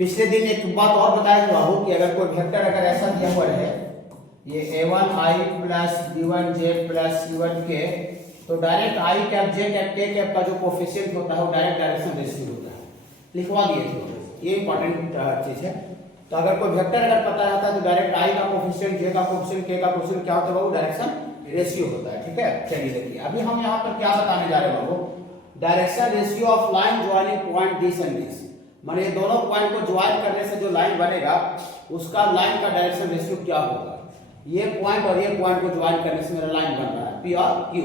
पिछले दिन एक बात और बताया था बाबू कि अगर कोई वेक्टर अगर ऐसा दिया हुआ है ये a1i plus b1j plus c1k, तो direct i cap j cap k cap का जो कोफिशिएंट होता है वो डायरेक्ट डायरेक्शन रेशियो होता है, लिखवा दिए थे, ये इंपॉर्टेंट चीज है। तो अगर कोई वेक्टर अगर पता रहता है तो डायरेक्ट i का कोफिशिएंट, j का कोफिशिएंट, k का कोफिशिएंट क्या होता है वो डायरेक्शन रेशियो होता है। ठीक है, चलिए देखिए अभी हम यहाँ पर क्या बताने जा रहे हैं बाबू, direction ratio of line joining point this and this, माने ये दोनों पॉइंट को ज्वाइन करने से जो लाइन बनेगा उसका लाइन का डायरेक्शन रेशियो क्या होगा। ये पॉइंट और ये पॉइंट को ज्वाइन करने से मेरा लाइन बन रहा है P और Q।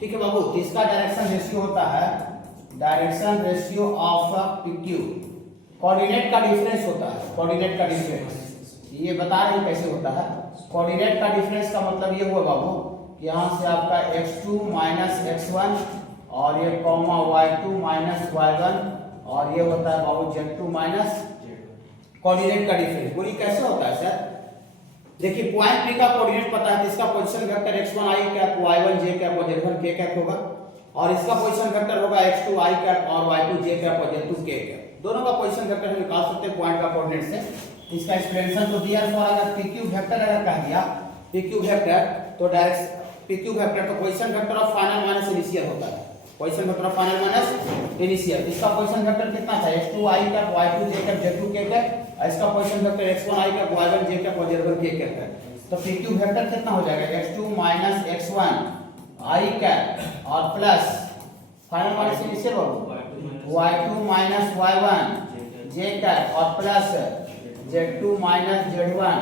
ठीक है बाबू, तो इसका डायरेक्शन रेशियो होता है direction ratio of PQ, coordinate का डिफरेंस होता है, कोऑर्डिनेट का डिफरेंस ये बता रहे हैं कैसे होता है। कोऑर्डिनेट का डिफरेंस का मतलब ये हुआ बाबू कि यहाँ से आपका x2 माइनस x1 और ये कॉमा y2 माइनस y1 और ये होता है बाबू z2 माइनस कोऑर्डिनेट का डिफरेंस। बोलिए कैसे होता है सर, देखिए पॉइंट P का कोऑर्डिनेट पता है तो इसका position vector x1 i cap y1 j cap और z1 k कैप होगा, और इसका पोजीशन वेक्टर होगा x2 i कैप और y2 j कैप और z2 k कैप। दोनों का पोजीशन वेक्टर हम निकाल सकते हैं पॉइंट का कोऑर्डिनेट से। इसका एक्सप्लेनेशन तो दिया फॉर अगर PQ वेक्टर अगर कह दिया PQ वेक्टर तो डायरेक्ट PQ वेक्टर तो position vector of final minus initial होता है, position vector of final minus initial. इसका पोजीशन वेक्टर कितना था x2 i cap y2 j cap z2 k cap, इसका position vector x1 i cap y1 j cap और z1 k cap है। तो PQ vector कितना हो जाएगा x2 minus x1 i cap और प्लस फाइनल माइनस इनिशियल बाबू y2 minus y1 j cap और plus z2 minus z1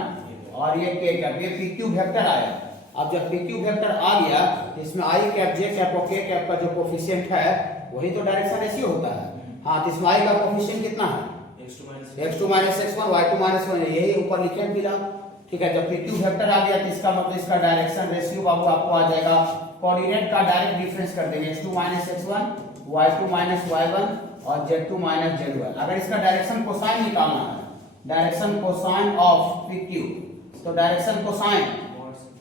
और ये k कैप, ये PQ वेक्टर आया। अब जब PQ वेक्टर आ गया इसमें i कैप j कैप और k कैप का जो कोफिशिएंट है वही तो डायरेक्शन रेशियो होता है। हाँ, तो इसमें i का कोफिशिएंट कितना है x2 minus x1 y2 minus 1, यही ऊपर लिखे मिला। ठीक है, जब PQ वेक्टर आ गया तो इसका मतलब इसका डायरेक्शन रेशियो बाबू आपको आ जाएगा, कोऑर्डिनेट का डायरेक्ट डिफरेंस कर देंगे x2 minus x1 y2 minus y1 और z2 माइनस z1। अगर इसका डायरेक्शन कोसाइन निकालना है, डायरेक्शन कोसाइन ऑफ PQ, तो डायरेक्शन कोसाइन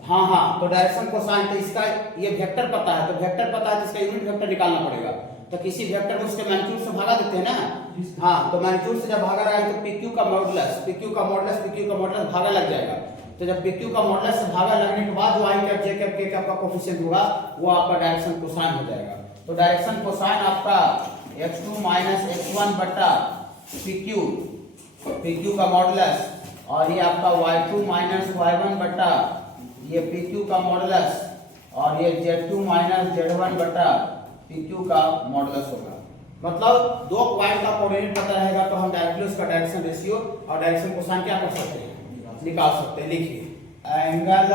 हाँ तो डायरेक्शन कोसाइन, तो इसका ये वेक्टर पता है, तो वेक्टर पता है तो इसका यूनिट वेक्टर निकालना पड़ेगा। तो किसी वेक्टर को उसके मैग्नीट्यूड से भागा देते हैं ना, हाँ तो मैग्नीट्यूड से जब भागा रहा है तो PQ का मॉडुलस भागा लग जाएगा। तो जब PQ का मॉडुलस से भागा लगने के बाद जो i cap j cap k cap का कोफिशिएंट होगा वो आपका डायरेक्शन कोसाइन हो जाएगा। तो डायरेक्शन कोसाइन आपका x2 माइनस x1 बटा PQ का मॉडुलस और ये आपका y2 माइनस y1 बटा ये PQ का मॉडुलस और ये z2 माइनस z1 बटा PQ का मॉडुलस होगा। मतलब दो पॉइंट का कोऑर्डिनेट पता रहेगा तो हम डायरेक्टली उसका डायरेक्शन रेशियो और डायरेक्शन कोसाइन क्या कर सकते हैं, निकाल सकते हैं। लिखिए एंगल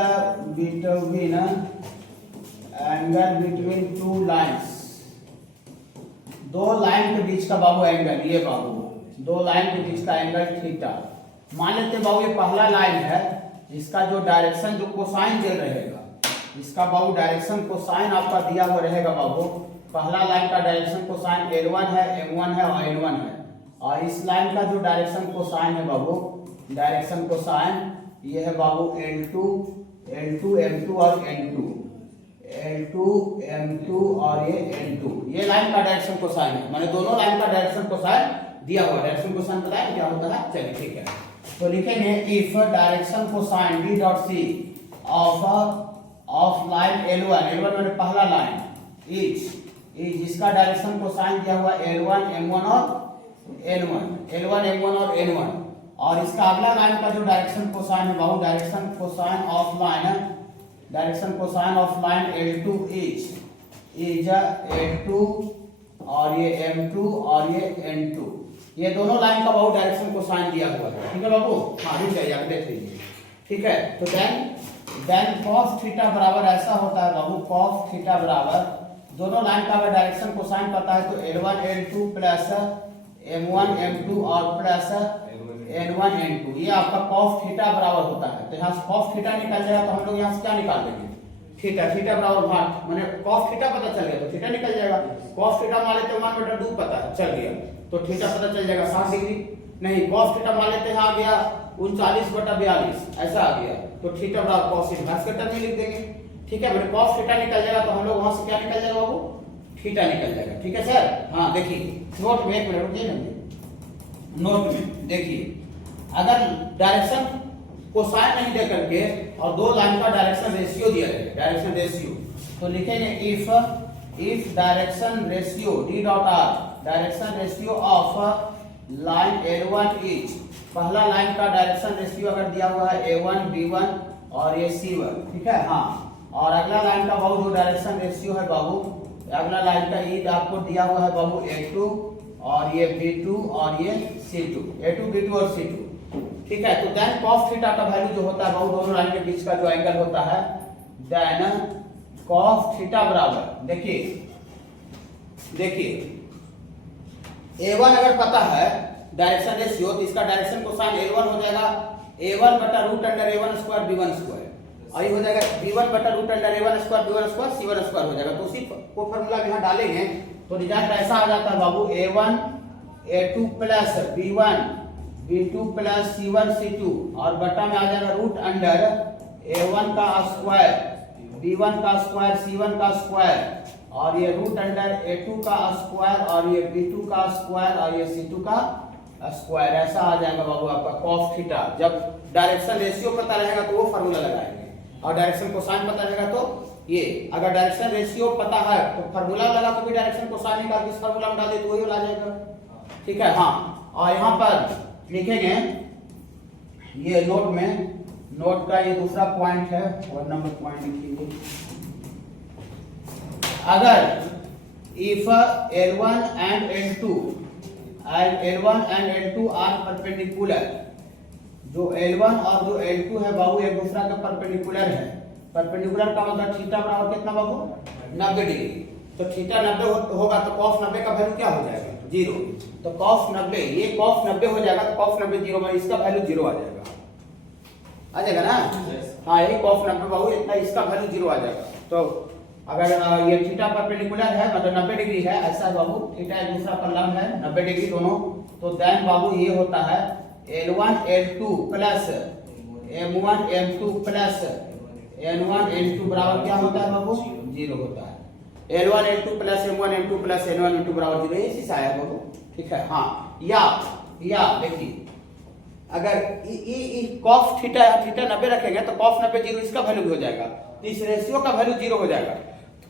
बिटवीन टू लाइंस, दो लाइन के बीच का बाबू एंगल, ये बाबू दो लाइन के बीच का एंगल थीटा। मान लेते हैं बाबू ये पहला लाइन है, इसका जो डायरेक्शन जो कोसाइन दे रहेगा, इसका बाबू डायरेक्शन कोसाइन आपका दिया हुआ रहेगा बाबू। पहला लाइन का डायरेक्शन कोसाइन L1 है, M1 है और N1 है, और इस लाइन का जो डायरेक्शन कोसाइन है बाबू, डायरेक्शन कोसाइन ये है बाबू L2 M2 और N2, L2 M2 और ये N2, ये लाइन का डायरेक्शन कोसाइन है, माने दोनों लाइन का डायरेक्शन कोसाइन दिया हुआ। डायरेक्शन कोसाइन पता है क्या होता है, चलिए ठीक है तो लिखेंगे if direction cosine D dot C of line L1 माने पहला लाइन इज जिसका डायरेक्शन कोसाइन दिया हुआ L1 M1 और N1, और इसका अगला लाइन का जो डायरेक्शन कोसाइन है बाबू, direction cosine of line L2 is L2 और ये M2 और ये N2, ये दोनों लाइन का बाबू डायरेक्शन कोसाइन दिया हुआ है। ठीक है बाबू, हाँ रुक जाइए आगे देख लीजिए। ठीक है, तो देन cos थीटा बराबर ऐसा होता है बाबू, cos थीटा बराबर दोनों लाइन का अगर डायरेक्शन कोसाइन पता है तो L1 L2 plus M1 M2 और प्लस N1 N2, ये आपका cos थीटा बराबर होता है। तो यहाँ से cos थीटा निकल जाएगा तो हम लोग यहाँ से क्या निकाल देंगे, थीटा बराबर भाग, माने cos थीटा पता चल गया तो थीटा निकल जाएगा। cos थीटा मान लेते हैं 1/2 पता है चल गया तो थीटा पता चल जाएगा 60 डिग्री। नहीं cos थीटा मान लेते हैं आ गया 39/42 ऐसा आ गया तो थीटा बराबर cos इनवर्स के टर्म में लिख देंगे। ठीक है, मैंने cos थीटा निकल जाएगा तो हम लोग वहां से क्या निकल जाएगा बाबू, थीटा निकल जाएगा। ठीक है सर, हाँ देखिए नोट में एक मिनट रुकिए ना, नोट में देखिए, अगर डायरेक्शन कोसाइन नहीं दे करके और दो लाइन का डायरेक्शन रेशियो दिया है, डायरेक्शन रेशियो, तो लिखेंगे if direction ratio D dot are, direction ratio of line L1 is, पहला लाइन का डायरेक्शन रेशियो अगर दिया हुआ है A1 B1 और ये C1, ठीक है। हाँ, और अगला लाइन का बाबू जो डायरेक्शन रेशियो है बाबू, अगला लाइन का ईद आपको दिया हुआ है बाबू A2 और ये B2 और ये C2, A2 B2 और C2, ठीक है। तो देन cos थीटा का वैल्यू जो होता है बाबू, दोनों लाइन के बीच का जो एंगल होता है, देन cos थीटा बराबर, देखिए A1 अगर पता है डायरेक्शन रेशियो, तो इसका डायरेक्शन कोसाइन L1 हो जाएगा A1 बटा root under A1 square B1 square, और ये हो जाएगा B1 बटा root under A1 square B1 square C1 square हो जाएगा। तो उसी को फार्मूला यहाँ डालेंगे तो रिजल्ट ऐसा आ जाता है बाबू, A1 A2 plus B1 B2 plus C1 C2, और बटा में आ जाएगा रूट अंडर A1 का स्क्वायर B1 का स्क्वायर C1 का स्क्वायर, और ये रूट अंडर A2 का स्क्वायर और ये B2 का स्क्वायर और ये C2 का स्क्वायर, ऐसा आ जाएगा बाबू आपका cos थीटा। जब डायरेक्शन रेशियो पता रहेगा तो वो फार्मूला लगाएंगे, और डायरेक्शन कोसाइन पता रहेगा तो ये, अगर डायरेक्शन रेशियो पता है तो फार्मूला लगा तो भी डायरेक्शन कोसाइन निकाल के इस फार्मूला में डाल दे तो वही आ जाएगा, ठीक है। हाँ, और यहाँ पर लिखेंगे ये नोट में, नोट का ये दूसरा पॉइंट है, और नंबर पॉइंट लिखिए, अगर if L1 and L2 are perpendicular, जो L1 और जो L2 है बाबू एक दूसरा के परपेंडिकुलर है, परपेंडिकुलर का मतलब थीटा बराबर कितना बाबू, 90 डिग्री, तो थीटा 90 होगा तो cos 90 का वैल्यू क्या हो जाएगा, 0, तो cos 90, ये cos 90 हो जाएगा तो cos 90 0, इसका वैल्यू 0 आ जाएगा ना। हाँ, यही cos 90 बाबू इतना, इसका वैल्यू 0 आ जाएगा। तो अगर ये थीटा परपेंडिकुलर है मतलब 90 डिग्री है, ऐसा बाबू, थीटा एक दूसरा पर लंब है 90 डिग्री दोनों, तो देन बाबू ये होता है L1 L2 plus M1 M2 plus N1 N2 बराबर क्या होता है बाबू, 0 होता है। L1 L2 plus M1 M2 plus N1 N2 बराबर 0, ये चीज आया बाबू, ठीक है। हाँ, या देखिए, अगर cos थीटा 90 रखेंगे तो cos 90 0, इसका वैल्यू भी हो जाएगा, तो इस रेशियो का वैल्यू 0 हो जाएगा।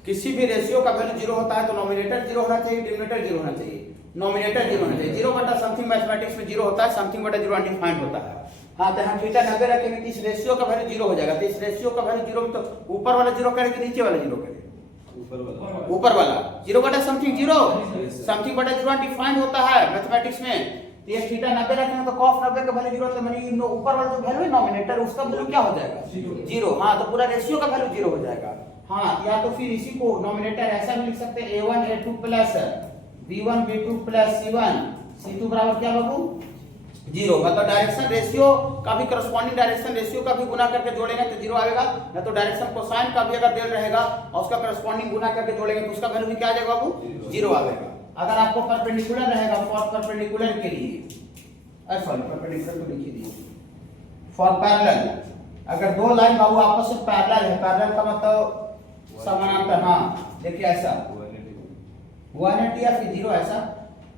किसी भी रेशियो का वैल्यू 0 होता है तो नॉमिनेटर 0 होना चाहिए, डिनोमिनेटर 0 होना चाहिए, नॉमिनेटर 0 होना चाहिए। 0 बटा समथिंग मैथमेटिक्स में 0 होता है, समथिंग बटा 0 अनडिफाइंड होता है। हाँ, तो हम थीटा 90 रखेंगे तो इस रेशियो का वैल्यू 0 हो जाएगा, तो इस रेशियो का वैल्यू 0 में तो ऊपर वाला 0 करें कि नीचे वाला 0 करें, ऊपर वाला 0 बटा समथिंग 0, समथिंग बटा 0 अनडिफाइंड होता है मैथमेटिक्स में। तो ये थीटा 90 रखेंगे तो cos 90 का वैल्यू 0, तो मैंने ऊपर वाला जो वैल्यू है नॉमिनेटर, उसका वैल्यू क्या हो जाएगा, 0। हाँ, तो पूरा रेशियो का वैल्यू 0 हो जाएगा। हाँ, या तो फिर इसी को नॉमिनेटर ऐसा भी लिख सकते हैं, A1 A2 plus B1 B2 plus C1 C2 बराबर क्या बाबू, 0। मतलब डायरेक्शन रेशियो का भी करस्पॉन्डिंग डायरेक्शन रेशियो का भी गुना करके जोड़ेंगे तो 0 आएगा, या तो डायरेक्शन कोसाइन का भी अगर डेल रहेगा और उसका करस्पॉन्डिंग गुना करके जोड़ेंगे तो उसका वैल्यू भी क्या आ जाएगा बाबू, 0 आएगा। अगर आपको परपेंडिकुलर रहेगा, फॉर परपेंडिकुलर के लिए, सॉरी परपेंडिकुलर को लिखिए दीजिए, फॉर पैरेलल, अगर दो लाइन बाबू आपस में पैरेलल है, पैरेलल का मतलब समानांतर, हाँ देखिए ऐसा 180 या फिर 0 ऐसा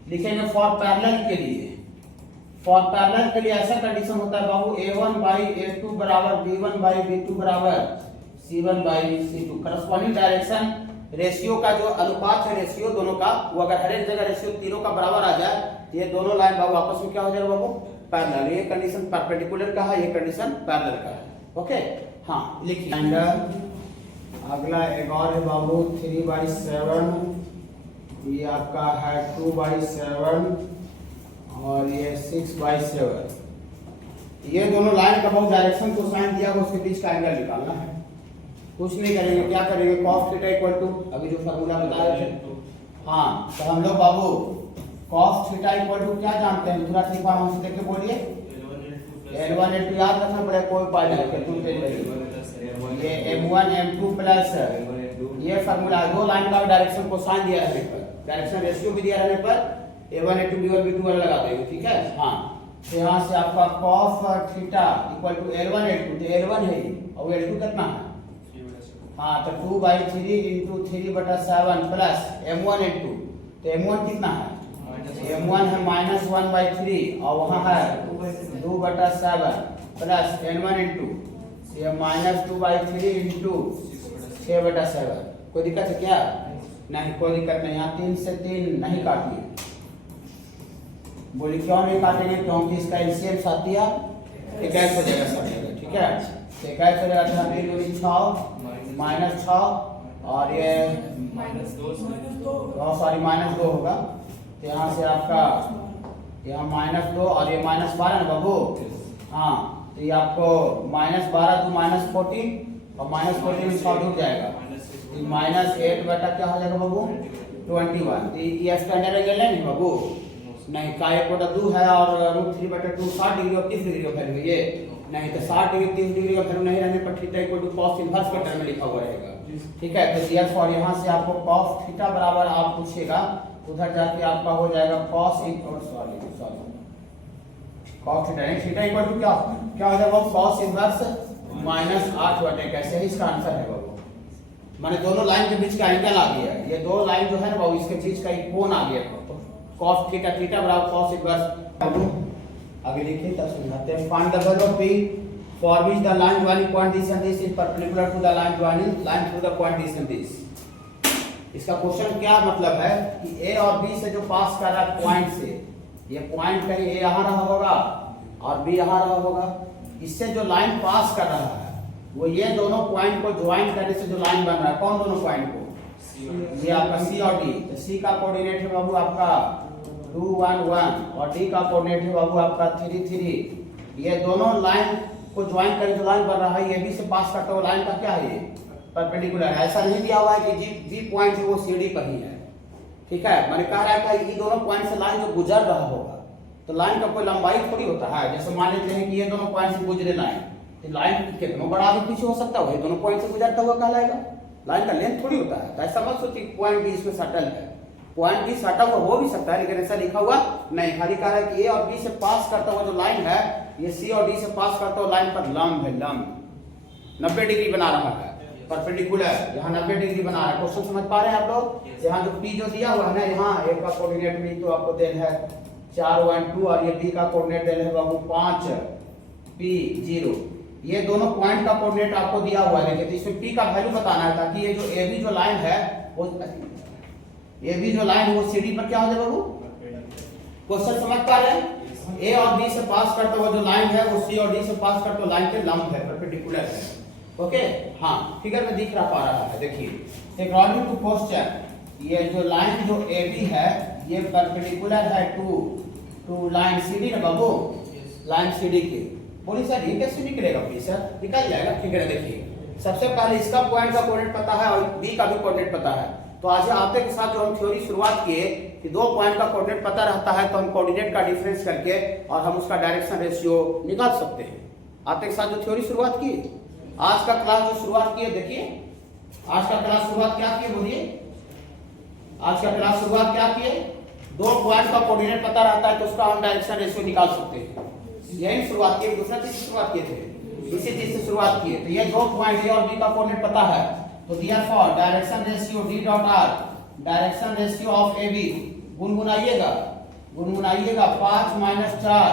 लिखेंगे। फॉर पैरेलल के लिए, फॉर पैरेलल के लिए ऐसा कंडीशन होता है बाबू, A1 बाई A2 बराबर B1 बाई B2 बराबर C1 by C2। Corresponding direction ratio का जो अनुपात है रेशियो दोनों का, वो अगर हर एक जगह रेशियो तीनों का बराबर आ जाए, ये दोनों लाइन बाबू आपस में क्या हो जाएगा बाबू, पैरेलल। ये कंडीशन परपेंडिकुलर का है, ये कंडीशन पैरेलल का है, ओके। हाँ, लिखिए। अगला एक और है बाबू 3/7, ये आपका है 2/7 और ये 6/7। ये दोनों लाइन का बहुत डायरेक्शन को साइन दिया हुआ, उसके बीच का एंगल निकालना है। कुछ नहीं करेंगे, क्या करेंगे, cos थीटा इक्वल टू अभी जो फार्मूला बता रहे थे, हाँ, तो हम लोग बाबू cos थीटा इक्वल टू क्या जानते हैं, दूसरा तरीका हमसे देख के बोलिए, L1 L2 याद रखना पड़ेगा, कोई उपाय नहीं, ये M1 M2 प्लस ये फार्मूला, दो लाइन का डायरेक्शन को साइन दिया रहने पर, डायरेक्शन रेशियो भी दिया रहने पर A1 A2 B1 B2 वाला लगा देंगे, ठीक है। हाँ, तो यहाँ से आपका cos theta equal to L1 L2, तो L1 है और L2 कितना है, हाँ, तो 2/3 × 3/7 प्लस M1 N2, तो M1 कितना है m1 है -1/3 और वहाँ है 2/7 प्लस n1 इंटू ये -2/3 इंटू 6/7। कोई दिक्कत है क्या? नहीं, कोई दिक्कत नहीं। यहाँ 3 से 3 नहीं काटिए। बोली क्यों नहीं काटेंगे? क्योंकि इसका एलसीएम साथिया 21 हो जाएगा सब जगह। ठीक है, 21 हो जाएगा। 3 दूनी 6 -6 और ये सॉरी -2 होगा। तो यहाँ से आपका यहाँ -2 और ये -12 ना बाबू। हाँ, तो ये आपको -12 तो -14 और -14 में 6 जुड़ जाएगा। -8 बटा क्या हो जाएगा बाबू? 21। तो ये स्टैंडर्ड एंगल है नहीं बाबू? नहीं, का 1/2 है और √3/2 60 डिग्री और 30 डिग्री का वैल्यू है ये। नहीं तो 60 डिग्री 30 डिग्री का वैल्यू नहीं रहने पर theta equal to cos inverse का टर्म में लिखा हुआ रहेगा। ठीक है, तो देयरफॉर यहाँ से आपको cos थीटा बराबर आप पूछेगा, उधर जाके आपका हो जाएगा cos थीटा इक्वल टू क्या हो जाएगा? cos inverse -8/। कैसे है? इसका आंसर है बाबू। माने दोनों लाइन के बीच का एंगल आ गया। ये दो लाइन जो है ना बाबू, इसके बीच का एक कोण आ गया। cos थीटा बराबर cos इनवर्स। आगे देखिए तब समझाते हैं। Find the value of p for which the line joining point this and this is perpendicular to the line joining line through the point this and this। इसका question क्या मतलब है कि a और b से जो पास कर रहा है पॉइंट से, ये पॉइंट कहीं a यहाँ रहा होगा और b यहाँ रहा होगा। इससे जो लाइन पास कर रहा है वो ये दोनों पॉइंट को ज्वाइन करने से जो लाइन बन रहा है, कौन दोनों पॉइंट को? ये आपका c और d। तो c का कोऑर्डिनेट है बाबू आपका 2 1 1 और d का कोऑर्डिनेट है बाबू आपका 3 3। ये दोनों लाइन को ज्वाइन करके जो लाइन बन रहा है, ये बी से पास करता हुआ लाइन का क्या है? ये परपेंडिकुलर है। ऐसा नहीं दिया हुआ है कि बी पॉइंट है वो सीडी पर ही है। ठीक है, मैंने कहा रहा है कि ये दोनों पॉइंट से लाइन जो गुजर रहा होगा, तो लाइन का कोई लंबाई थोड़ी होता है। जैसे मान लेते हैं कि ये दोनों पॉइंट से गुजरे लाइन, तो लाइन कितना बड़ा आगे पीछे हो सकता है, ये दोनों पॉइंट से गुजरता हुआ कहलाएगा। लाइन का लेंथ थोड़ी होता है। तो ऐसा मत सोचिए पॉइंट बी इसमें सटल है। पॉइंट बी सटा हुआ हो भी सकता है, लेकिन ऐसा लिखा हुआ नहीं। खाली कह रहा है कि ए और बी से पास करता हुआ जो लाइन है, ये सी और डी से पास करता हुआ लाइन पर लंब है। लंब 90 डिग्री बना रहा है, परपेंडिकुलर यहाँ 90 डिग्री बना रहा है। क्वेश्चन समझ पा रहे हैं आप लोग? यहाँ जो पी जो दिया हुआ है ना, यहाँ ए का कोऑर्डिनेट भी तो आपको देना है 4 1 2 और ये बी का कोऑर्डिनेट देना है बाबू 5 p 0। ये दोनों पॉइंट का कोऑर्डिनेट आपको दिया हुआ है। देखिए, तो इसमें p का वैल्यू बताना है ताकि ये जो ए बी जो लाइन है वो ए बी जो लाइन है वो सीडी पर क्या हो जाएगा बाबू? क्वेश्चन समझ पा रहे हैं? ए और बी से पास करता हुआ जो लाइन है वो सी और डी से पास करता हुआ लाइन के लंब है, परपेंडिकुलर है। ओके, हाँ, फिगर में दिख रहा पा रहा है। देखिए, अकॉर्डिंग टू क्वेश्चन ये जो लाइन जो ए बी है ये परपेंडिकुलर है टू लाइन सीडी ना बाबू, लाइन सीडी के। बोली सर ये कैसे निकलेगा? प्लीज सर निकल जाएगा। फिगर देखिए, सबसे पहले इसका पॉइंट का कोऑर्डिनेट पता है और बी का भी कोऑर्डिनेट पता है। तो आज आते के साथ जो हम थ्योरी शुरुआत किए कि दो पॉइंट का कोऑर्डिनेट पता रहता है तो हम कोऑर्डिनेट का डिफरेंस करके और हम उसका डायरेक्शन रेशियो निकाल सकते हैं। आते के साथ जो थ्योरी शुरुआत की, आज का क्लास जो शुरुआत की है, देखिए आज का क्लास शुरुआत क्या किए? बोलिए, आज का क्लास शुरुआत क्या किए? दो पॉइंट का कोऑर्डिनेट पता रहता है तो उसका हम डायरेक्शन रेशियो निकाल सकते हैं। यही शुरुआत की, दूसरा चीज से शुरुआत किए थे, इसी चीज से शुरुआत किए। तो ये दो पॉइंट ए और बी का कोऑर्डिनेट पता है, तो therefore direction ratio d dot r, direction ratio of A B गुनगुनाइएगा 5 - 4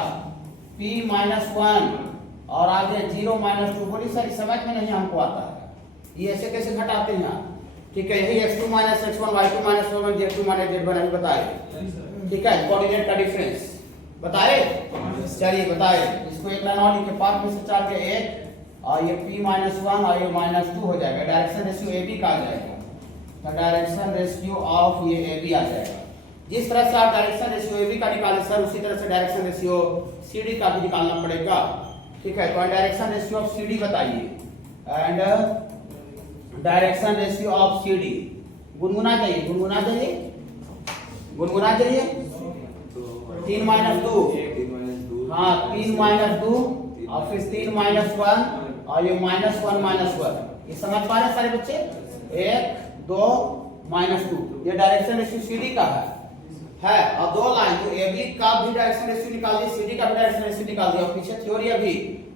p - 1 और आगे 0 - 2। बोली सर समझ में नहीं हमको आता है, ये ऐसे कैसे घटाते हैं? ठीक है, यही x2 - x1 y2 - y1 z2 - z1 अभी बताए। ठीक है, कोऑर्डिनेट का डिफरेंस बताए। चलिए बताए, इसको एक लाइन और लिखे, 5 में से 4 के 1 और ये p - 1 और ये -2 हो जाएगा। डायरेक्शन रेशियो ए बी का आ जाएगा, तो डायरेक्शन रेशियो ऑफ ये ए बी आ जाएगा। जिस तरह से आप डायरेक्शन रेशियो ए बी का निकाले सर, उसी तरह से डायरेक्शन रेशियो सी डी का भी निकालना पड़ेगा। ठीक है, तो direction ratio of C D बताइए, and direction ratio of C D गुनगुना जाइए 3 - 2 हाँ 3 - 2 और फिर 3 - 1 और ये -1 ये समझ पा रहे सारे बच्चे? 1 2 -2 ये डायरेक्शन रेशियो सीडी का है। और दो लाइन जो ए बी का भी डायरेक्शन रेशियो निकाल दिया, सीडी का भी डायरेक्शन रेशियो निकाल दिया, और पीछे थ्योरी अभी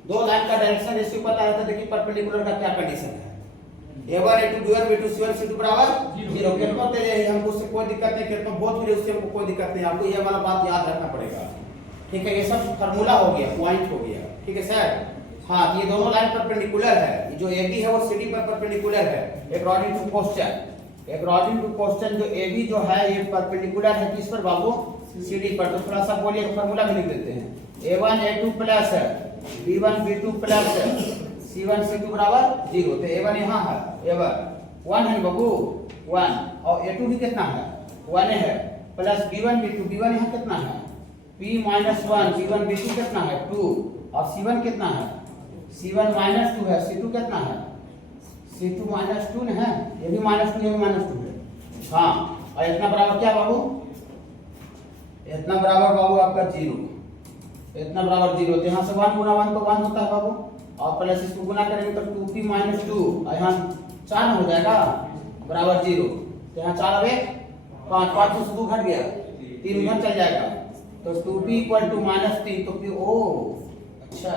दो लाइन का डायरेक्शन रेशियो पता है। तो देखिए परपेंडिकुलर का क्या कंडीशन है, A1 A2 B1 B2 C1 C2 बराबर 0। कितना तेरे हमको उससे कोई दिक्कत नहीं, कितना बहुत फिर उससे हमको कोई दिक्कत नहीं, आपको ये वाला बात याद रखना पड़ेगा। ठीक है, ये सब फार्मूला हो गया, पॉइंट हो गया। ठीक है सर। हाँ, ये दोनों लाइन परपेंडिकुलर है, ये जो AB है वो CD पर परपेंडिकुलर है। अकॉर्डिंग टू क्वेश्चन जो AB जो है ये परपेंडिकुलर है किस पर बाबू? CD पर। तो थोड़ा सा बोलिए, फार्मूला भी लिख देते हैं। A1 A2 plus B1 B2 plus C1 C2 बराबर 0। तो A1 यहाँ है, A1 1 है बाबू 1, और A2 भी कितना है 1 है, प्लस B1 B2 B1 यहाँ कितना है P माइनस 1, B1 B2 कितना है 2, और C1 कितना है C1 माइनस 2 है, C2 कितना है C2 माइनस 2 है, ये भी माइनस 2 ये भी माइनस 2 है। हाँ, और इतना बराबर क्या बाबू? इतना बराबर बाबू आपका 0, इतना बराबर 0। तो यहाँ से 1 गुना 1 तो 1 होता है बाबू, और प्लस इसको गुना करेंगे तो 2p माइनस 2, और यहाँ 4 हो जाएगा बराबर 0। तो यहाँ 4 अब 1 5 5 से 2 घट गया, 3 उधर चल जाएगा, तो 2p इक्वल टू माइनस 3। तो p ओ अच्छा,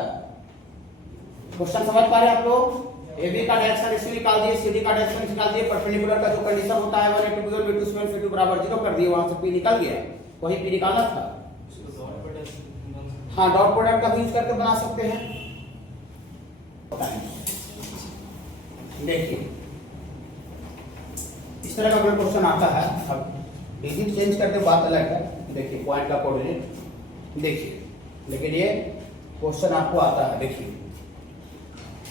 क्वेश्चन समझ पा रहे हैं आप लोग? AB का डायरेक्शन रेशियो निकाल दिए, CD का डायरेक्शन निकाल दिए, परपेंडिकुलर का जो कंडीशन होता है 1 A2 B1 B2 C1 C2 बराबर 0 कर दिए, वहां से p निकल गया, वही p निकालना था। हाँ, डॉट प्रोडक्ट का भी यूज करके बना सकते हैं। देखिए इस तरह का अगर क्वेश्चन आता है, अब डिजिट चेंज करके बात अलग है। देखिए पॉइंट का कोऑर्डिनेट देखिए, लेकिन ये क्वेश्चन आपको आता है। देखिए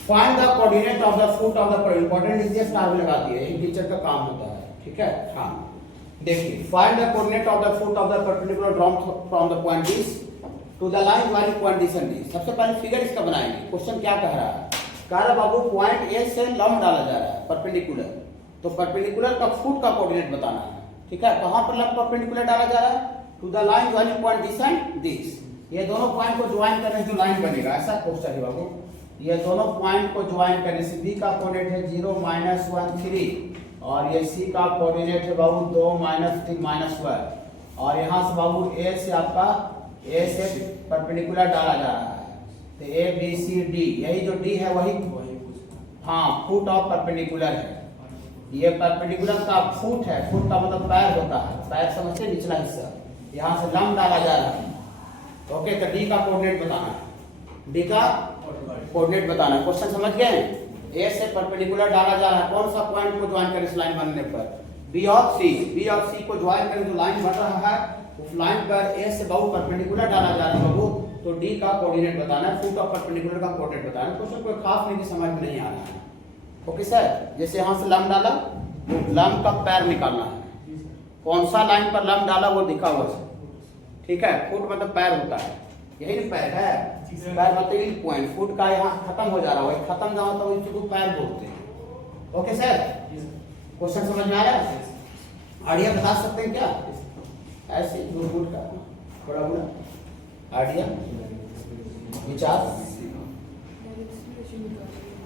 find the coordinate of the foot of the important इसलिए स्टार भी लगा दिए, ये टीचर का काम होता है। ठीक है। हाँ देखिए, find the coordinate of the foot of the perpendicular drawn from the point D to the line वाली पोजीशन D। सबसे पहले फिगर इसका बनाएंगे। क्वेश्चन क्या कह रहा है? कह रहा बाबू पॉइंट A से लंब डाला जा रहा है परपेंडिकुलर, तो परपेंडिकुलर का फुट का कोऑर्डिनेट बताना है। ठीक है, कहां पर लंब परपेंडिकुलर डाला जा रहा है? To the line joining point this and this. ये दोनों पॉइंट को ज्वाइन करने से जो लाइन बनेगा, ऐसा क्वेश्चन है बाबू। ये दोनों पॉइंट को ज्वाइन करने से B का कोऑर्डिनेट है 0 -1 3, और ये C का कोऑर्डिनेट है बाबू 2 -3 -1, और यहां से बाबू A से आपका A से परपेंडिकुलर डाला जा रहा है, तो A B C D, यही जो D है वही हाँ फुट ऑफ परपेंडिकुलर है। ये परपेंडिकुलर का फुट है, फुट का मतलब पैर होता है, पैर समझते निचला हिस्सा, यहाँ से लंब डाला जा रहा है। ओके, तो D का कोऑर्डिनेट बताना है, D का कोऑर्डिनेट बताना है। क्वेश्चन समझ गए? A से परपेंडिकुलर डाला जा रहा है, कौन सा पॉइंट को ज्वाइन करें इस लाइन बनने पर? B और C को ज्वाइन करें, जो लाइन बन रहा है उस लाइन पर A से बाबू परपेंडिकुलर डाला जा रहा है बाबू, तो D का कोऑर्डिनेट बताना है, फुट ऑफ परपेंडिकुलर का कोऑर्डिनेट बताना है। क्वेश्चन कोई खास नहीं, समझ में नहीं आ रहा है। ओके सर, जैसे यहाँ से लंब डाला तो लंब का पैर निकालना है, कौन सा लाइन पर लंब डाला वो दिखा हुआ है। ठीक है, फुट मतलब पैर होता है, यही ना पैर है, पैर मतलब इन पॉइंट, फुट का यहाँ खत्म हो जा रहा है, खत्म जहाँ होता है इसको पैर बोलते हैं। ओके सर, क्वेश्चन समझ में आ रहा है? आइडिया बता सकते हैं क्या? ऐसे फुट का थोड़ा बोला आइडिया विचार।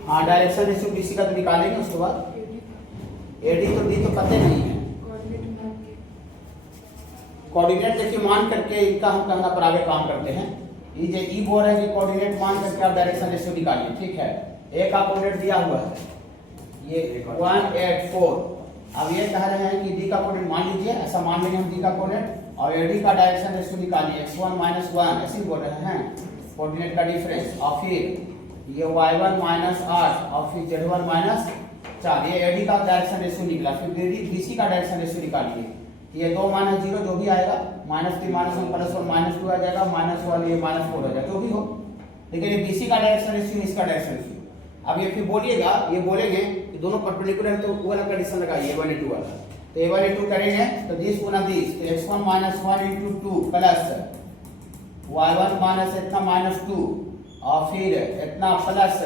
हाँ, डायरेक्शन रेशियो BC का तो निकालेंगे, उसके बाद AD तो D तो पता नहीं है। कोऑर्डिनेट देखिए मान करके इनका हम कहना पर आगे काम करते हैं। ये जो ई बोल रहे हैं कि कोऑर्डिनेट मान करके आप डायरेक्शन रेशियो निकालिए। ठीक है, A का कोऑर्डिनेट दिया हुआ है ये 184, अब ये कह रहे हैं कि D का कोऑर्डिनेट मान लीजिए, ऐसा मान लेंगे हम D का कोऑर्डिनेट, और AD का डायरेक्शन रेशियो निकालिए x1 - 1, ऐसे ही बोल रहे हैं कोऑर्डिनेट का डिफरेंस, और फिर ये y1 - 8 और फिर z1 - 4, ये AD का डायरेक्शन रेशियो निकला। फिर BC का डायरेक्शन रेशियो निकालिए, ये 2 - 0 जो भी आएगा, -3 - 1 +1 -2 आ जाएगा, -1 ये -4 हो जाएगा, जो भी हो। लेकिन ये BC का डायरेक्शन रेशियो, इसका डायरेक्शन रेशियो। अब ये फिर बोलिएगा, ये बोलेंगे कि दोनों परपेंडिकुलर है तो वो वाला कंडीशन लगाइए A1 A2 वाला, तो A1 A2 करेंगे तो दिस गुना दिस, तो x1 - 1 × 2 प्लस y1 माइनस इतना -2, और फिर इतना प्लस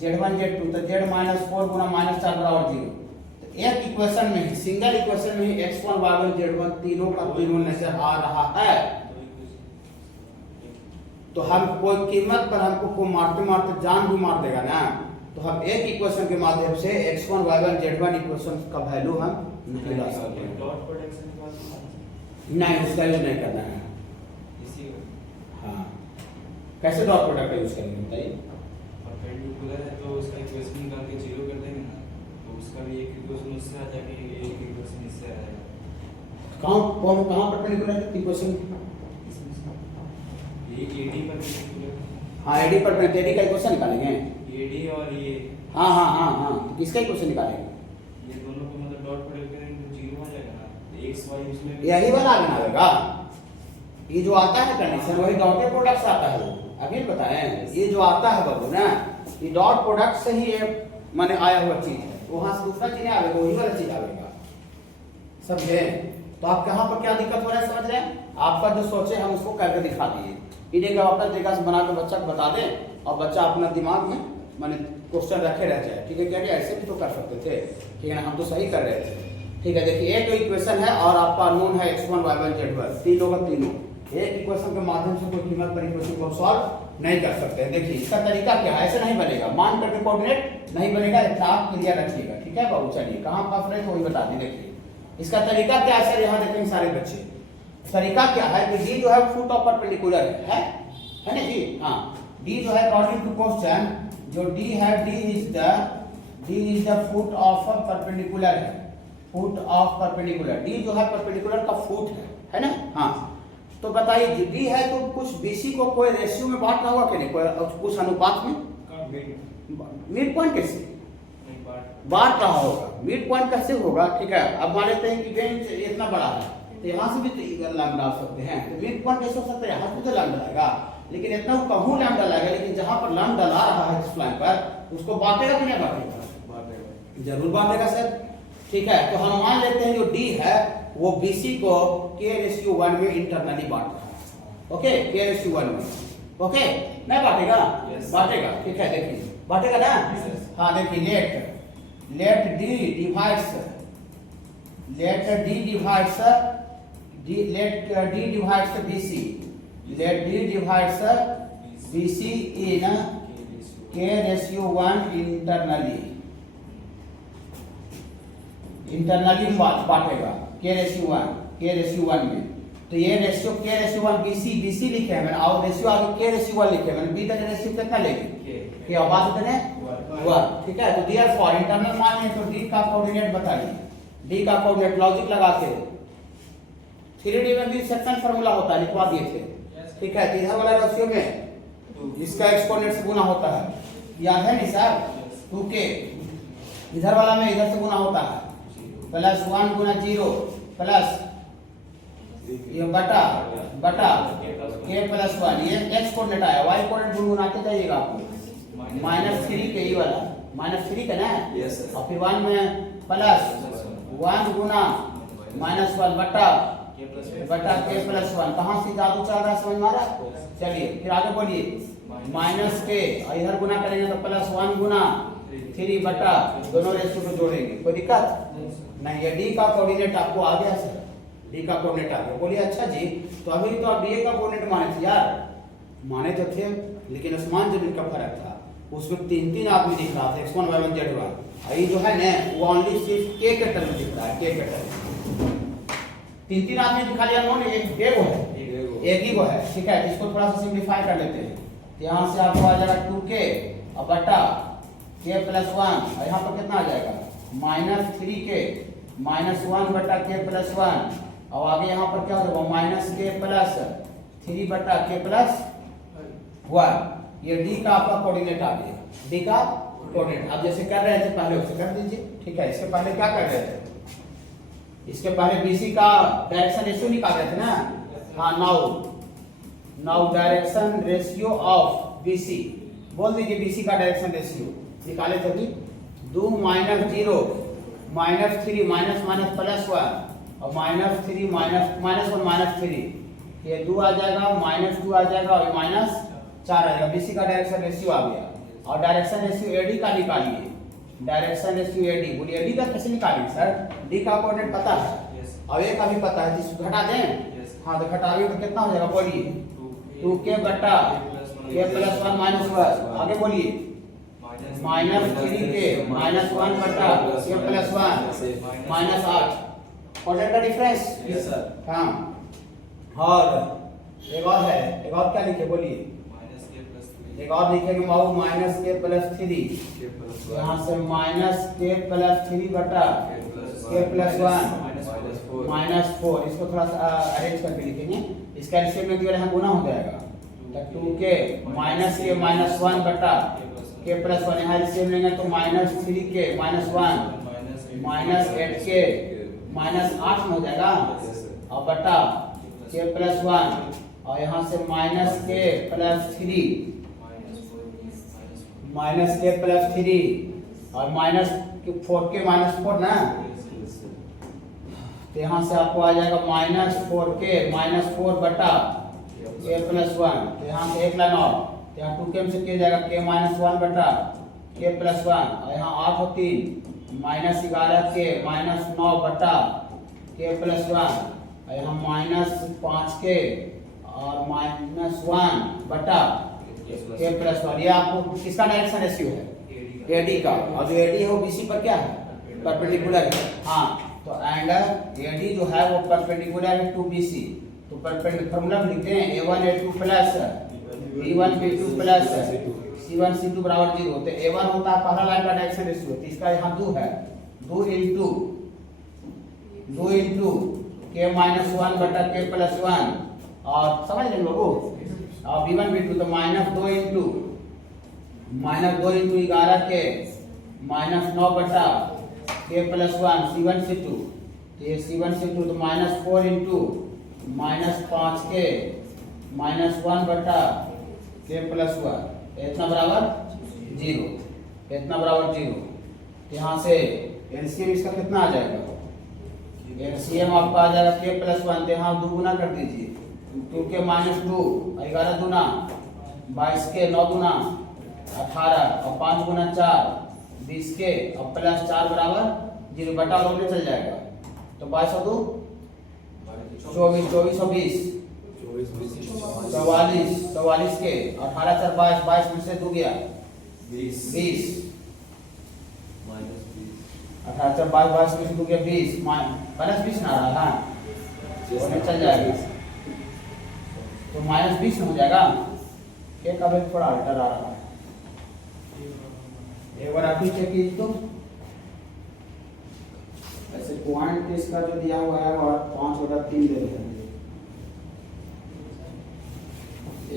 z1 z2, तो z -4 गुना -4 बराबर 0। तो एक इक्वेशन में ही, सिंगल इक्वेशन में ही x1 y1 z1 तीनों का तीनों नजर आ रहा है। तो हम कोई कीमत पर हमको को मारते मारते जान भी मार देगा ना, तो हम एक इक्वेशन के माध्यम से x1 y1 z1 इक्वेशन का वैल्यू हम निकाल सकते हैं। नहीं, उसका यूज नहीं करना है। हाँ, कैसे डॉट प्रोडक्ट यूज करेंगे बताइए? परपेंडिकुलर है तो उसका इक्वेशन निकाल के 0 कर देंगे ना, तो उसका भी एक इक्वेशन उससे आ जाएगा, एक इक्वेशन इससे आ जाएगा। कहाँ परपेंडिकुलर है इक्वेशन? एक एडी परपेंडिकुलर। हाँ एडी परपेंडिकुलर, एडी का इक्वेशन निकालेंगे। एडी और ये हाँ किसका इक्वेशन निकालेंगे? ये दोनों को मतलब डॉट प्रोडक्ट करेंगे तो 0 आ जाएगा ना, एक्स वाई उसमें भी यही वाला बनाएगा। ये जो आता है कंडीशन वही डॉट प्रोडक्ट से आता है। अभी बताएं ये जो आता है बाबू ना, ये डॉट प्रोडक्ट से ही ये माने आया हुआ चीज है। वहां से दूसरा चीज आएगा, वही वाला चीज आएगा। समझे? तो आप कहाँ पर क्या दिक्कत हो रहा है समझ रहे हैं? आपका जो सोचे हम उसको करके दिखा दिए। इन्हें वापस तरीका से बना के बच्चा को बता दें और बच्चा अपना दिमाग में माने क्वेश्चन रखे रह जाए। ठीक है क्या? ऐसे भी तो कर सकते थे, ठीक है ना? हम तो सही कर रहे थे। ठीक है, देखिए एक इक्वेशन है और आपका नोन है x1 y1 z1, तीनों का तीनों। एक इक्वेशन के माध्यम से कोई कीमत पर इक्वेशन को सॉल्व नहीं कर सकते। देखिए इसका तरीका क्या है, ऐसे नहीं बनेगा, मान करके कोऑर्डिनेट नहीं बनेगा। इतना आप क्लियर रखिएगा, ठीक है बाबू? चलिए कहाँ फंस रहे थे वही बता दी। देखिए इसका तरीका क्या है सर, यहाँ देखेंगे सारे बच्चे। तरीका क्या है कि डी जो है फुट ऑफ परपेंडिकुलर है ना जी? हाँ, डी जो है अकॉर्डिंग टू क्वेश्चन जो डी है, D is the foot of perpendicular है। फुट ऑफ परपेंडिकुलर, डी जो है परपेंडिकुलर का फुट है ना? हाँ, तो बताइए डी है तो कुछ बीसी को कोई रेशियो में बांटना होगा कि नहीं? कुछ अनुपात में मिड पॉइंट कैसे बांट रहा होगा? मिड पॉइंट कैसे होगा? ठीक है, अब मान लेते हैं कि बेंच इतना बड़ा है तो यहाँ से भी तो लाइन डाल सकते हैं, तो मिड पॉइंट कैसे हो सकता है? यहाँ से तो लाइन डालेगा, लेकिन इतना कहूँ लाइन डालेगा, लेकिन जहाँ पर लाइन डला रहा है इस लाइन पर उसको बांटेगा कि नहीं बांटेगा? जरूर बांटेगा सर। ठीक है, तो हम मान लेते हैं जो डी है वो बीसी को k/1 में इंटरनली बांट रहा है। ओके, k/1 में। ओके, नहीं बांटेगा? बांटेगा। ठीक है, देखिए बांटेगा ना? हाँ देखिए, let D divides BC, let D divides BC in k/1 internally बांटेगा k/1 में। तो ये रेशियो k/1 BC लिखे हैं मैंने, और रेशियो आगे k/1 लिखे हैं मैंने। बी तक रेशियो कितना लेंगे? कि आवाज कितने? 1। ठीक है, तो देयरफॉर इंटरनल माने तो D का कोऑर्डिनेट बताइए। D का कोऑर्डिनेट लॉजिक लगा के 3D में भी सेक्शन फार्मूला होता है, लिखवा दिए थे। ठीक है, तो इधर वाला रेशियो में इसका एक्सपोनेंट से गुना होता है, याद है नहीं सर? 2k इधर वाला में इधर से गुना होता है, प्लस 1 गुना 0 प्लस ये बटा k+1। ये x कोऑर्डिनेट आया, y कोऑर्डिनेट गुणा के जाइएगा आपको -3 के, ये वाला -3 का ना। और फिर 1 में प्लस 1 गुना -1 बटा k+1। कहाँ से जादू चल रहा है समझ में आ रहा है? चलिए फिर आगे बोलिए, -k इधर गुना करेंगे तो +1 गुना 3 बटा, दोनों रेशियो को जोड़ेंगे, कोई दिक्कत नहीं। ये डी का कोऑर्डिनेट आपको आ गया सर, डी का कोऑर्डिनेट आ गया। बोलिए अच्छा जी, तो अभी तो आप डी का कोऑर्डिनेट माने थे यार, माने तो थे, लेकिन आसमान जमीन का फर्क था। उसमें 3 आदमी दिख रहा था, x1 y1 z1। ये जो है ना वो ओनली सिर्फ k के टर्म में दिख रहा है, k के टर्म। 3 आदमी दिखा लिया उन्होंने, एक ही वो है। ठीक है, इसको थोड़ा सा सिंप्लीफाई कर लेते हैं। यहाँ से आपको आ जाएगा 2k और बटा k+1, और यहाँ पर कितना आ जाएगा? -3k -1 बटा k+1, और आगे यहाँ पर क्या होगा? -k+3 बटा k+1। ये डी का आपका कोऑर्डिनेट आ गया, डी का कोऑर्डिनेट। आप जैसे कर रहे थे पहले वैसे कर दीजिए। ठीक है, इसके पहले क्या कर रहे थे? इसके पहले बीसी का डायरेक्शन रेशियो निकाल रहे थे ना? हाँ, now direction ratio of BC, बोल दीजिए बीसी का डायरेक्शन रेशियो निकाले थे अभी। 2 -0 -3 माइनस प्लस 1 और -3 -1 -3, ये 2 आ जाएगा, -2 आ जाएगा और -4 आएगा। बीसी का डायरेक्शन रेशियो आ गया। और डायरेक्शन रेशियो एडी का निकालिए, डायरेक्शन रेशियो एडी। बोलिए एडी का कैसे निकालेंगे सर? डी का कोऑर्डिनेट पता है और ए का भी पता है, जिसको घटा दें। हाँ, तो घटाइए तो कितना हो जाएगा? बोलिए 2k बटा k+1 -1। आगे बोलिए -3k -1 बटा k+1 -8। कोऑर्डिनेट का डिफरेंस। Yes sir. हाँ, और एक और है, एक और क्या लिखे? बोलिए -k+3। एक और लिखेंगे बाबू माइनस के प्लस 3, यहाँ से माइनस के प्लस 3 बटा के प्लस 1 माइनस 4। इसको थोड़ा सा अरेंज करके लिखेंगे, इसका एलसीएम में यहाँ गुना हो जाएगा, तो 2k माइनस के माइनस 1 बटा के प्लस 1, यहाँ एलसीएम लेंगे तो minus 3k minus 1 minus 8k minus 8 हो जाएगा, और बटा के प्लस 1, और यहाँ से माइनस के प्लस 3 माइनस के प्लस 3 और माइनस 4k माइनस 4 ना, तो यहाँ से आपको आ जाएगा माइनस 4k माइनस 4 बटा के प्लस 1, तो यहाँ से एक लाइन और, यहाँ 2k से किया जाएगा k माइनस 1 बटा के प्लस 1, और यहाँ 8 और 3 माइनस 11k माइनस 9 बटा के प्लस 1, और यहाँ माइनस 5k और माइनस 1 बटा के प्लस 1। ये आपको किसका डायरेक्शन रेशियो है? एडी का, और जो एडी है वो बीसी पर क्या है? परपेंडिकुलर है। हाँ, तो एंड एडी जो है वो परपेंडिकुलर है टू बीसी, तो परपेंडिकुलर फॉर्मूला लिखते हैं a1 a2 plus b1 b2 plus c1 c2 बराबर 0। तो a1 होता है पहला लाइन का डायरेक्शन रेशियो, तो इसका यहाँ 2 है, 2 इंटू के माइनस 1 बटा के प्लस 1, और समझ लेंगे लोगों, और b1 b2 तो माइनस 2 इंटू 11 के माइनस 9 बटा के प्लस 1 c1 c2, ये c1 c2 तो माइनस 4 इंटू माइनस 5 के माइनस 1 बटा के प्लस 1, इतना बराबर 0, इतना बराबर 0। यहाँ से एलसीएम इसका कितना आ जाएगा? एलसीएम आपका आ जाएगा के प्लस 1, यहाँ 2 गुना कर दीजिए, 2k माइनस 2 11 दूना 22 के 9 दूना 18 और 5 गुना 4 20 के और प्लस 4 बराबर 0, बटा लोग में चल जाएगा, तो 22 और 2 24 24 और 20 44 के 18 4 22 22 में से 2 गया 20 18 4 22 22 में से 2 गया 20 प्लस 20 ना रहा है, उसमें चल जाएगा, तो माइनस 20 हो जाएगा। एक का वैल्यू थोड़ा अल्टर आ रहा है, एक बार आप ही चेक कीजिए। तो ऐसे पॉइंट इसका जो दिया हुआ है और 5/3 दे रहे हैं,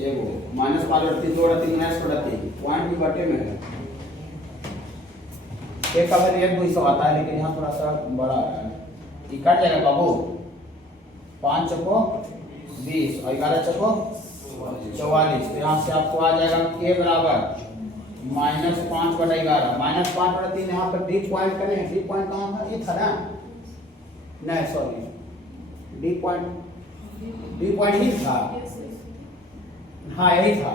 एक माइनस 5/3 2/3 -/3 पॉइंट भी बटे में है, एक का वैल्यू 1 2 आता है, लेकिन यहाँ थोड़ा सा बड़ा है, ये कट जाएगा बाबू, 5 चौको 20 और 11 चौको 44, तो यहाँ से आपको आ जाएगा k बराबर -5/11 -5/3। यहाँ पर डी पॉइंट करें, डी पॉइंट कहाँ था? ये था ना, नहीं सॉरी, डी पॉइंट ही था, हाँ यही था।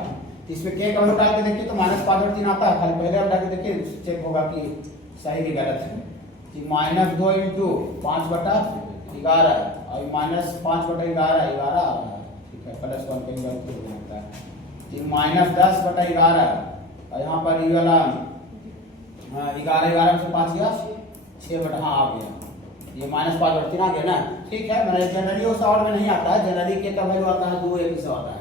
इसमें k का वैल्यू डाल के देखिए तो -5/3 आता है, खाली पहले आप डाल के देखिए, चेक होगा कि सही कि गलत है। कि -2 इंटू 5/11 और -5/11 11 ठीक है, प्लस 1 कहीं गलत हो जाता है, कि -10/11 और यहाँ पर ये वाला 11 से 5 गया 6 हाँ आ गया, ये -5/3 आ गया ना, ठीक है। मैंने जनरली उस ऑर्डर में नहीं आता है, जनरली के का वैल्यू आता है 2 1 से आता है,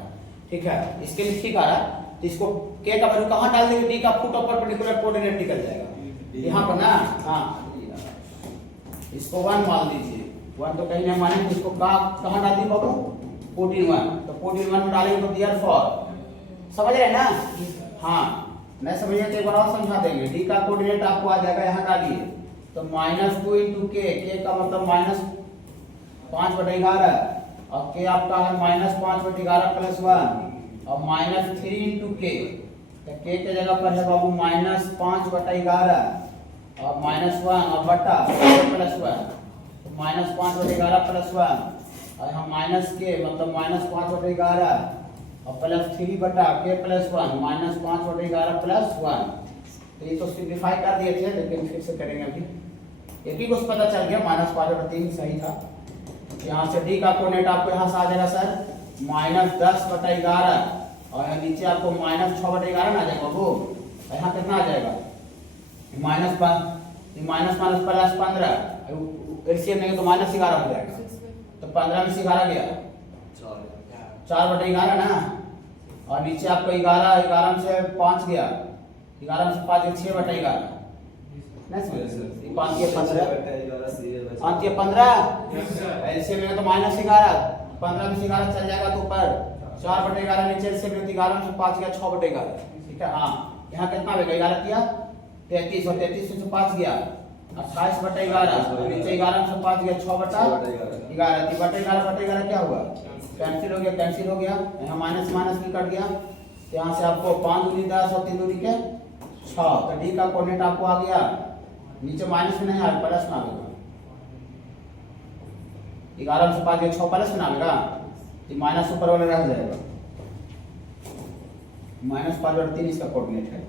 ठीक है, इसके लिए ठीक आ रहा है। तो इसको के का वैल्यू कहाँ डाल देंगे? डी का फुट ऑफ परपेंडिकुलर कोऑर्डिनेट निकल जाएगा यहाँ पर ना, हाँ इसको 1 मान लीजिए, 1 तो कहीं नहीं मानेंगे, इसको कहाँ डाल दी बाबू? 14 1, तो 14 1 में डालेंगे तो दियर फॉर, समझ रहे हैं ना? हाँ नहीं समझिए तो एक बार और समझा देंगे। डी का कोऑर्डिनेट आपको आ जाएगा, यहाँ डालिए तो -2 इंटू के का मतलब -5/11 और के आपका है -5/11 प्लस 1 और -3 इंटू के, तो के के जगह पर है बाबू -5/11 और -1 और बटा प्लस 1, -5/11 प्लस 1 और यहाँ माइनस के मतलब -5/11 और प्लस 3 बटा के प्लस 1 -5/11 प्लस 1। तो ये तो सिंप्लीफाई कर दिए थे, लेकिन फिर से करेंगे अभी, एक ही कुछ पता चल गया, -5/3 सही था। यहाँ से डी का कोऑर्डिनेट आपको यहाँ से आ जाएगा सर -10/11 और यहाँ नीचे आपको -6/11 ना आ जाएगा वो, यहाँ कितना आ जाएगा -5 प्लस 15 एलसीएम नहीं तो -11 हो जाएगा, तो 15 में से 11 गया 4/11 ना, और नीचे आपका 11, 11 से 5 गया, 11 से 5 गया 6 बटा 11, नहीं समझ 5 के 15, 5 के 15 ऐसे में तो -11, 15 में से 11 चल जाएगा तो ऊपर 4 बटे 11 नीचे से 11 में से 5 गया 6 बटे 11, ठीक है। हाँ यहाँ कितना बचेगा 11 किया 33 और 33 में से 5 गया 28 बटा 11, नीचे 11 में से 5 गया 6 बटा 11, 3 बटे 11 बटे 11 क्या हुआ कैंसिल हो गया, कैंसिल हो गया, यहाँ माइनस माइनस भी कट गया, तो यहाँ से आपको 5 दूनी 10 और 3 दूनी के 6, तो डी का कोऑर्डिनेट आपको आ गया, नीचे माइनस में नहीं आया प्लस में आएगा, 11 में से 5 गया 6 प्लस में आएगा, तो माइनस ऊपर वाला रह जाएगा, -5/3 इसका कोऑर्डिनेट है,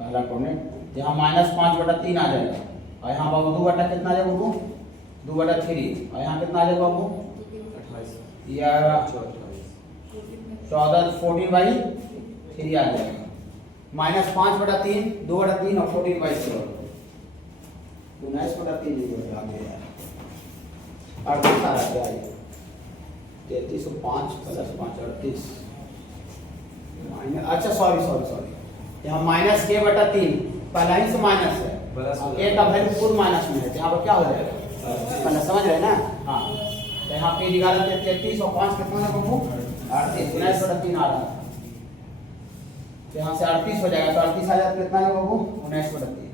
पहला कोऑर्डिनेट, यहाँ -5/3 आ जाएगा, और यहाँ बाबू 2 बटा कितना आ जाएगा बाबू 2/3, और यहाँ कितना आ जाएगा बाबू 14 14/3 आ जाएगा, -5/3 2/3 और 14/4 19/3 आ गया, 38 आ रहा है 33 और 5 + 5 38, अच्छा सॉरी यहाँ -k/3 पहला ही से माइनस है, k का वैल्यू पूर्ण माइनस में है, यहाँ पर क्या हो जाएगा पहले समझ रहे हैं ना। हाँ तो यहाँ पे 33 और 5 कितना है बाबू 38, 19/3 आ रहा है, तो यहाँ से 38 हो जाएगा, तो 38 आ जाएगा कितना है बाबू 19/3।